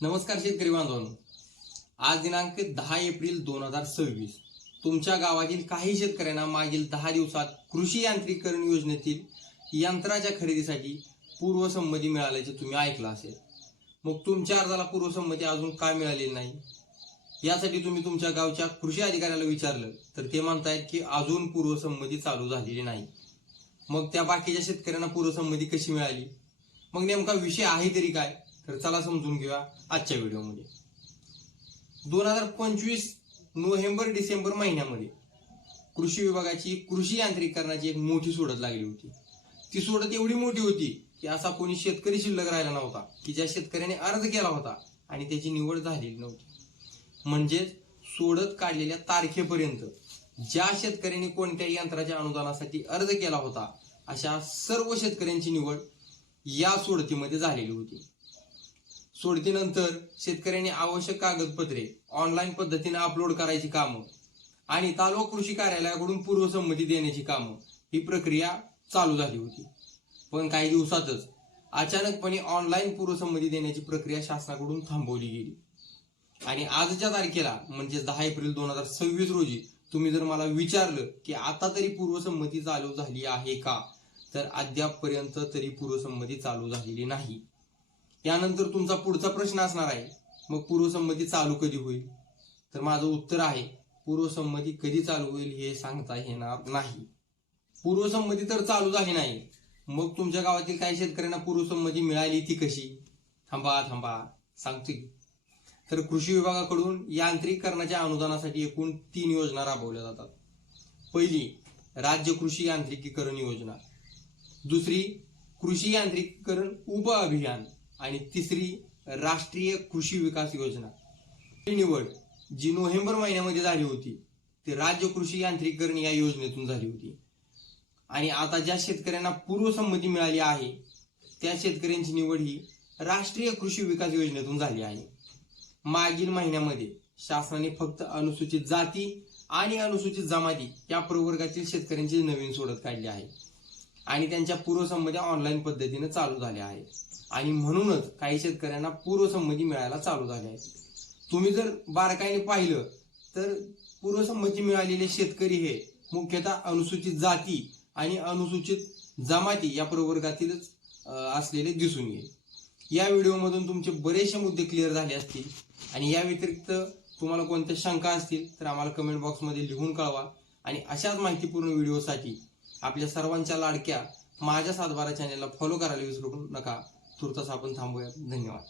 नमस्कार शेतकरी बांधवांनो, आज दिनांक 10 एप्रिल 2026 तुमच्या गावातील काही शेतकऱ्यांना मागील 10 दिवसात कृषी यांत्रिकीकरण योजनेतील यंत्राच्या खरेदीसाठी पूर्वसंमती मिळाल्याचे तुम्ही ऐकलं असेल. मग तुमच्या अर्जाला पूर्वसंमती अजून काय मिळालेली नाही यासाठी तुम्ही तुमच्या गावच्या कृषी अधिकाऱ्याला विचारलं तर ते म्हणतायत की अजून पूर्वसंमती चालू झालेली नाही. मग त्या बाकीच्या शेतकऱ्यांना पूर्वसंमती कशी मिळाली, मग नेमका विषय आहे तरी काय, तर चला समजून घेऊया आजच्या व्हिडिओमध्ये. 2025 नोव्हेंबर डिसेंबर महिन्यामध्ये कृषी विभागाची कृषी यांत्रिकीकरणाची एक मोठी सोडत लागली होती. ती सोडत एवढी मोठी होती की असा कोणी शेतकरी शिल्लक राहिला नव्हता की ज्या शेतकऱ्याने अर्ज केला होता आणि त्याची निवड झालेली नव्हती. म्हणजेच सोडत काढलेल्या तारखेपर्यंत ज्या शेतकऱ्यांनी कोणत्याही यंत्राच्या अनुदानासाठी अर्ज केला होता अशा सर्व शेतकऱ्यांची निवड या सोडतीमध्ये झालेली होती. सोडतीनंतर शेतकऱ्यांनी आवश्यक कागदपत्रे ऑनलाईन पद्धतीने अपलोड करायची कामं आणि तालुका कृषी कार्यालयाकडून पूर्वसंमती देण्याची कामं ही प्रक्रिया चालू झाली होती. पण काही दिवसातच अचानकपणे ऑनलाईन पूर्वसंमती देण्याची प्रक्रिया शासनाकडून थांबवली गेली आणि आजच्या तारखेला म्हणजे 10 एप्रिल 2026 रोजी तुम्ही जर मला विचारलं की आता तरी पूर्वसंमती चालू झाली आहे का, तर अद्यापपर्यंत तरी पूर्वसंमती चालू झालेली नाही. यानंतर तुमचा पुढचा प्रश्न असणार आहे, मग पूर्वसंमती चालू कधी होईल? तर माझं उत्तर आहे, पूर्वसंमती कधी चालू होईल हे सांगता येणार नाही. पूर्वसंमती तर चालू झाली नाही, मग तुमच्या गावातील काही शेतकऱ्यांना पूर्वसंमती मिळाली ती कशी? थांबा सांगतोय. तर कृषी विभागाकडून यांत्रिकीकरणाच्या अनुदानासाठी एकूण 3 योजना राबवल्या जातात. पहिली राज्य कृषी यांत्रिकीकरण योजना, दुसरी कृषी यांत्रिकीकरण उप अभियान आणि तिसरी राष्ट्रीय कृषी विकास योजना. निवड जी नोव्हेंबर महिन्यामध्ये झाली होती ती राज्य कृषी यांत्रिकीकरण या योजनेतून झाली होती. आणि आता ज्या शेतकऱ्यांना पूर्वसंमती मिळाली आहे त्या शेतकऱ्यांची निवड ही राष्ट्रीय कृषी विकास योजनेतून झाली आहे. मागील महिन्यामध्ये शासनाने फक्त अनुसूचित जाती आणि अनुसूचित जमाती या प्रवर्गातील शेतकऱ्यांची नवीन सोडत काढली आहे आणि त्यांच्या पूर्वसंमत्या ऑनलाईन पद्धतीने चालू झाल्या आहेत आणि म्हणूनच काही शेतकऱ्यांना पूर्वसंमती मिळायला चालू झाली आहे. तुम्ही जर बारकाईने पाहिलं तर पूर्वसंमती मिळालेले शेतकरी हे मुख्यतः अनुसूचित जाती आणि अनुसूचित जमाती या प्रवर्गातीलच असलेले दिसून येईल. या व्हिडिओमधून तुमचे बरेचसे मुद्दे क्लिअर झाले असतील आणि या व्यतिरिक्त तुम्हाला कोणत्या शंका असतील तर आम्हाला कमेंट बॉक्समध्ये लिहून कळवा आणि अशाच माहितीपूर्ण व्हिडिओसाठी आपल्या सर्वांच्या लाडक्या माझ्या सातबारा चॅनलला फॉलो करायला विसरू नका. तुर्तास आपण थांबूया. धन्यवाद.